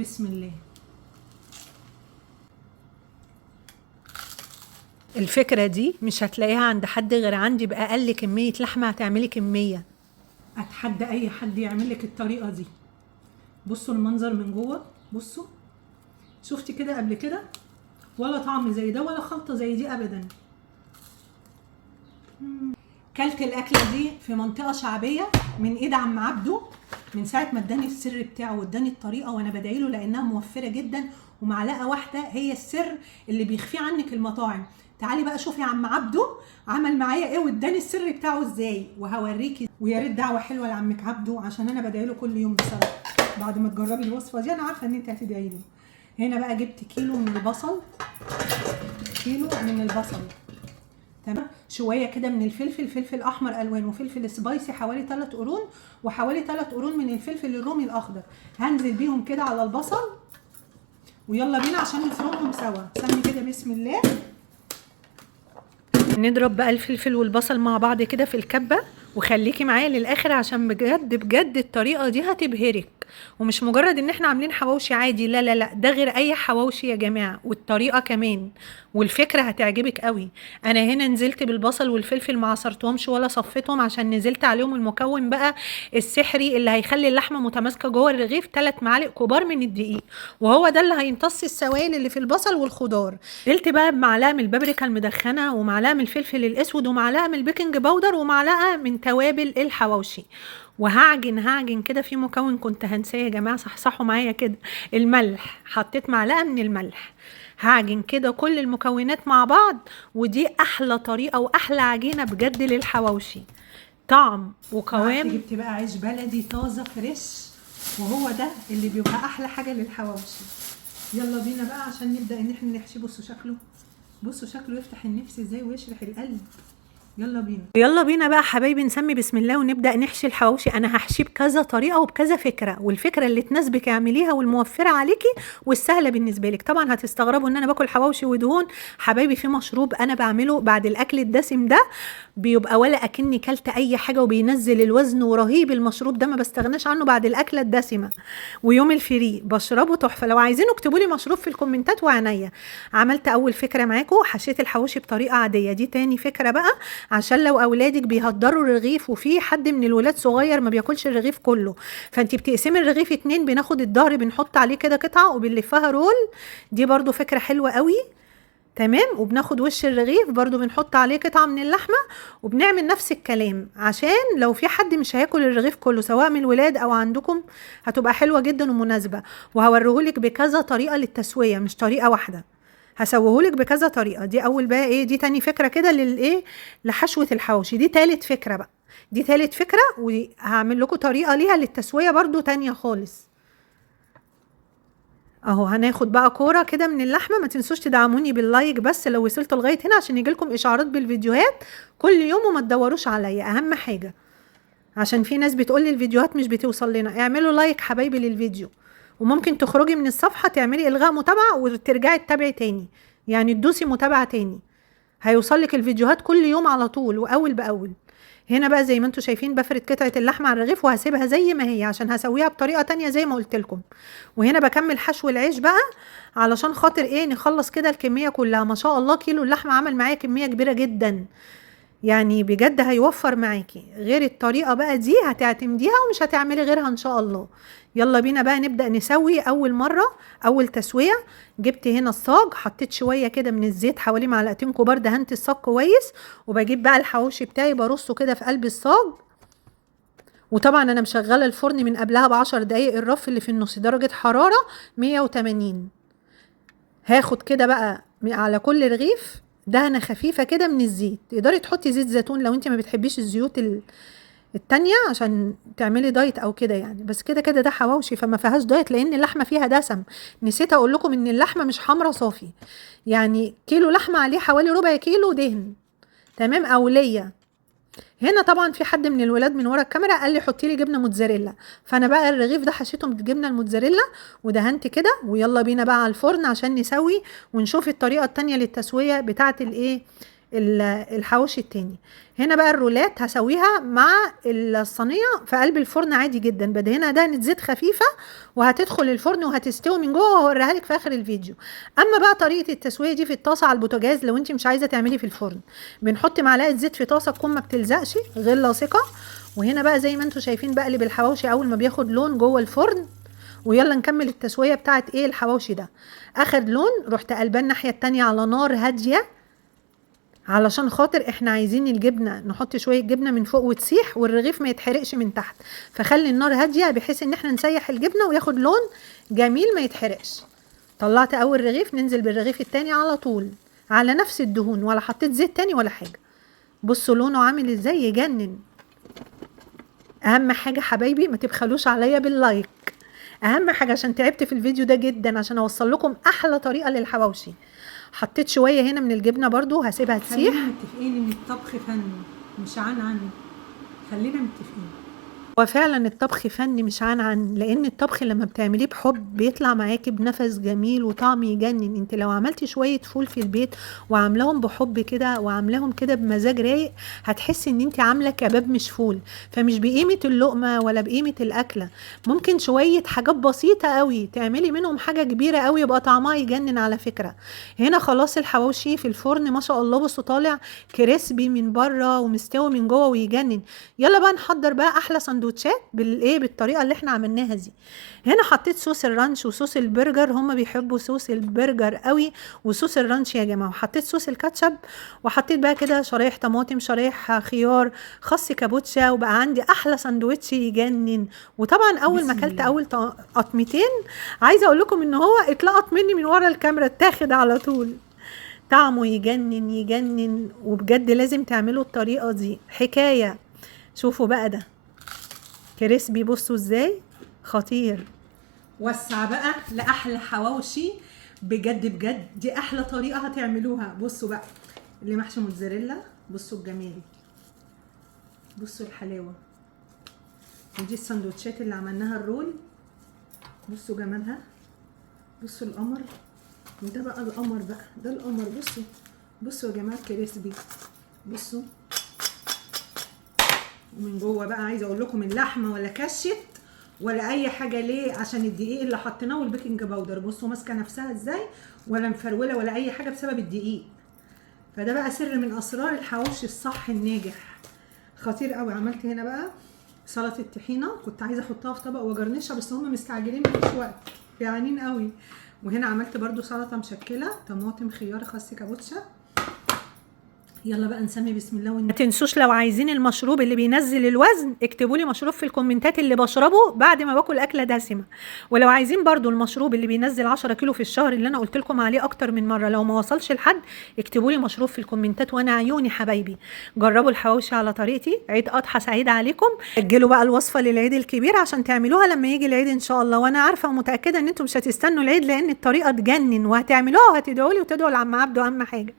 بسم الله. الفكرة دي مش هتلاقيها عند حد غير عندي بأقل كمية لحمة هتعملي كمية. اتحدى اي حد يعمل لك الطريقة دي. بصوا المنظر من جوه، بصوا شفتي كده قبل كده؟ ولا طعم زي ده ولا خلطة زي دي ابدا. كلت الاكلة دي في منطقة شعبية من ايد عم عبده من ساعة ما اداني السر بتاعه واداني الطريقة، وانا بدعي له لانها موفرة جدا، ومعلقة واحدة هي السر اللي بيخفيه عنك المطاعم. تعالي بقى شوفي عم عبده عمل معايا ايه واداني السر بتاعه ازاي، وهوريكي. ويا ريت دعوة حلوة لعمك عبده عشان انا بدعي له كل يوم بصراحة. بعد ما تجربي الوصفة دي انا عارفة ان انت هتدعي له. هنا بقى جبت كيلو من البصل، كيلو من البصل تمام، شويه كده من الفلفل، فلفل احمر الوان وفلفل سبايسي حوالي 3 قرون، وحوالي 3 قرون من الفلفل الرومي الاخضر. هنزل بيهم كده على البصل ويلا بينا عشان نفرمهم سوا. سمي كده بسم الله. نضرب بقى الفلفل والبصل مع بعض كده في الكبه، وخليكي معايا للاخر عشان بجد بجد الطريقه دي هتبهرك. ومش مجرد ان احنا عاملين حواوشي عادي، لا لا لا، ده غير اي حواوشي يا جماعه، والطريقه كمان والفكره هتعجبك قوي. انا هنا نزلت بالبصل والفلفل ما عصرتهمش ولا صفيتهم، عشان نزلت عليهم المكون بقى السحري اللي هيخلي اللحمه متماسكه جوه الرغيف، 3 معالق كبار من الدقيق، وهو ده اللي هيمتص السوائل اللي في البصل والخضار. نزلت بقى بمعلقه من البابريكا المدخنه، ومعلقه من الفلفل الاسود، ومعلقه من البيكنج باودر، ومعلقه من توابل الحواوشي. وهعجن كده. في مكون كنت هنساه يا جماعه، صحصحوا معايا كده، الملح. حطيت معلقه من الملح. هعجن كده كل المكونات مع بعض، ودي احلى طريقه واحلى عجينه بجد للحواوشي، طعم وقوام. جبت بقى عيش بلدي طازه فريش، وهو ده اللي بيبقى احلى حاجه للحواوشي. يلا بينا بقى عشان نبدا ان احنا نحشي. بصوا شكله، بصوا شكله يفتح النفس ازاي ويشرح القلب. يلا بينا يلا بينا بقى حبايبي، نسمي بسم الله ونبدا نحشي الحواوشي. انا هحشيه بكذا طريقه وبكذا فكره، والفكره اللي تناسبك اعمليها، والموفره عليكي والسهله بالنسبه لك. طبعا هتستغربوا ان انا باكل حواوشي ودهون. حبايبي في مشروب انا بعمله بعد الاكل الدسم ده، بيبقى ولا اكني كلت اي حاجه، وبينزل الوزن ورهيب. المشروب ده ما بستغناش عنه بعد الاكله الدسمه، ويوم الفري بشربه تحفه. لو عايزينه اكتبوا لي مشروب في الكومنتات وعينيا. عملت اول فكره معاكم، حشيت الحواوشي بطريقه عاديه. دي تاني فكره بقى، عشان لو اولادك بيهدروا الرغيف، وفي حد من الولاد صغير ما بياكلش الرغيف كله، فانت بتقسمي الرغيف 2، بناخد الظهر بنحط عليه كده قطعه وبنلفها رول. دي برضو فكره حلوه قوي تمام. وبناخد وش الرغيف برضو بنحط عليه قطعه من اللحمه، وبنعمل نفس الكلام عشان لو في حد مش هياكل الرغيف كله سواء من الولاد او عندكم، هتبقى حلوه جدا ومناسبه. وهوريهولك بكذا طريقه للتسويه، مش طريقه واحده، هسويهولك بكذا طريقه. دي اول بقى ايه، دي تاني فكره كده للايه، لحشوه الحواوشي. دي تالت فكره بقى، دي تالت فكره، وهعمل لكم طريقه ليها للتسويه برضو تانية خالص. اهو هناخد بقى كوره كده من اللحمه. ما تنسوش تدعموني باللايك بس لو وصلتوا لغايه هنا، عشان يجيلكم اشعارات بالفيديوهات كل يوم، وما تدوروش عليا، اهم حاجه. عشان في ناس بتقولي الفيديوهات مش بتوصل لنا. اعملوا لايك حبايبي للفيديو، وممكن تخرجي من الصفحه تعملي الغاء متابعه وترجعي تتابعي تاني، يعني تدوسي متابعه تاني، هيوصلك الفيديوهات كل يوم على طول واول باول. هنا بقى زي ما انتم شايفين بفرد قطعه اللحمه على الرغيف، وهسيبها زي ما هي عشان هسويها بطريقه تانية زي ما قلت لكم. وهنا بكمل حشو العيش بقى، علشان خاطر ايه، نخلص كده الكميه كلها. ما شاء الله كيلو اللحمه عمل معايا كميه كبيره جدا، يعني بجد هيوفر معاكي. غير الطريقه بقى دي هتعتمديها ومش هتعملي غيرها ان شاء الله. يلا بينا بقى نبدا نسوي اول مره، اول تسويه. جبت هنا الصاج، حطيت شويه كده من الزيت، حوالي معلقتين كبار، دهنت الصاج كويس. وبجيب بقى الحواوشي بتاعي برصه كده في قلب الصاج. وطبعا انا مشغله الفرن من قبلها ب10 دقايق، الرف اللي في النص درجه حراره 180. هاخد كده بقى على كل رغيف دهنه خفيفه كده من الزيت. تقدري تحطي زيت زيتون لو انت ما بتحبيش الزيوت التانية عشان تعملي دايت او كده يعني، بس كده كده ده حواوشي فما فيهاش دايت، لان اللحمه فيها دسم. نسيت اقول لكم ان اللحمه مش حمرا صافي، يعني كيلو لحمه عليه حوالي ربع كيلو دهن تمام، او ليا. هنا طبعا في حد من الولاد من ورا الكاميرا قال لي حطي لي جبنه موتزاريلا، فانا بقى الرغيف ده حشيته بالجبنه الموتزاريلا ودهنت كده. ويلا بينا بقى على الفرن عشان نسوي ونشوف الطريقه التانية للتسويه بتاعه الايه، الحواوشي التاني. هنا بقى الرولات هسويها مع الصينيه في قلب الفرن عادي جدا، بدهنها دهنه زيت خفيفه وهتدخل الفرن وهتستوي من جوه، وهوريها لك في اخر الفيديو. اما بقى طريقه التسويه دي في الطاسه على البوتاجاز، لو انت مش عايزه تعملي في الفرن، بنحط معلقه زيت في طاسه تكون ما بتلزقش غير لاصقه. وهنا بقى زي ما انتم شايفين بقلب الحواوشي اول ما بياخد لون جوه الفرن. ويلا نكمل التسويه بتاعت ايه الحواوشي ده. اخد لون، رحت قلبان الناحيه التانية على نار هاديه، علشان خاطر احنا عايزين الجبنه نحط شويه جبنه من فوق وتسيح، والرغيف ما يتحرقش من تحت. فخلي النار هاديه بحيث ان احنا نسيح الجبنه وياخد لون جميل ما يتحرقش. طلعت اول رغيف، ننزل بالرغيف التاني على طول على نفس الدهون، ولا حطيت زيت تاني ولا حاجه. بصوا لونه عامل ازاي، يجنن. اهم حاجه حبايبي ما تبخلوش عليا باللايك، اهم حاجه عشان تعبت في الفيديو ده جدا عشان اوصل لكم احلى طريقه للحواوشي. حطيت شويه هنا من الجبنه برضو هسيبها تسيح. خلينا متفقين ان الطبخ فن مش عن خلينا متفقين. وفعلا الطبخ فن مش عن لان الطبخ لما بتعمليه بحب بيطلع معاكي بنفس جميل وطعم يجنن. انت لو عملتي شويه فول في البيت وعاملاهم بحب كده وعاملاهم كده بمزاج رايق، هتحسي ان انت عامله كباب مش فول. فمش بقيمه اللقمه ولا بقيمه الاكله، ممكن شويه حاجات بسيطه قوي تعملي منهم حاجه كبيره قوي يبقى طعمها يجنن على فكره. هنا خلاص الحواوشي في الفرن ما شاء الله، بصوا طالع كريسبي من بره ومستوي من جوه ويجنن. يلا بقى نحضر بقى احلى سندوتشات بالطريقه اللي احنا عملناها دي. هنا حطيت صوص الرانش وصوص البرجر، هم بيحبوا صوص البرجر قوي وصوص الرانش يا جماعه. وحطيت صوص الكاتشب، وحطيت بقى كده شرايح طماطم، شرايح خيار، خس كابوتشا، وبقى عندي احلى سندوتش يجنن. وطبعا اول ما اكلت اول قطمتين، عايزه اقول لكم ان هو اتلقط مني من ورا الكاميرا، اتاخد على طول. طعمه يجنن يجنن، وبجد لازم تعملوا الطريقه دي حكايه. شوفوا بقى ده كريسبي، بصوا ازاي خطير. وسع بقى لاحلى حواوشي بجد بجد، دي احلى طريقه هتعملوها. بصوا بقى اللي محشي موتزاريلا، بصوا الجمال، بصوا الحلاوه. ودي السندوتشات اللي عملناها الرول، بصوا جمالها، بصوا القمر. وده بقى القمر بقى، ده القمر. بصوا بصوا يا جماعه كريسبي، بصوا. ومن جوه بقى عايزه اقول لكم اللحمه ولا كشت ولا اي حاجه، ليه؟ عشان الدقيق اللي حطيناه والبيكنج باودر. بصوا ماسكه نفسها ازاي، ولا مفروله ولا اي حاجه بسبب الدقيق. فده بقى سر من اسرار الحواوشي الصح الناجح، خطير قوي. عملت هنا بقى سلطه الطحينه، كنت عايزه احطها في طبق واجرنشها بس هم مستعجلين مفيش وقت، جعانين قوي. وهنا عملت برده سلطه مشكله، طماطم خيار خس كابوتشا. يلا بقى نسمي بسم الله ما تنسوش لو عايزين المشروب اللي بينزل الوزن اكتبوا لي مشروب في الكومنتات اللي بشربه بعد ما باكل اكله دسمه. ولو عايزين برضو المشروب اللي بينزل 10 كيلو في الشهر اللي انا قلت لكم عليه اكتر من مره، لو ما وصلش لحد اكتبوا لي مشروب في الكومنتات وانا عيوني حبايبي. جربوا الحواوشي على طريقتي. عيد اضحى سعيد عليكم. سجلوا بقى الوصفه للعيد الكبير عشان تعملوها لما يجي العيد ان شاء الله. وانا عارفه ومتاكده ان انتم مش هتستنوا العيد لان الطريقه تجنن، وهتعملوها وهتدعوا لي وتدعوا لعم عبده اهم حاجه.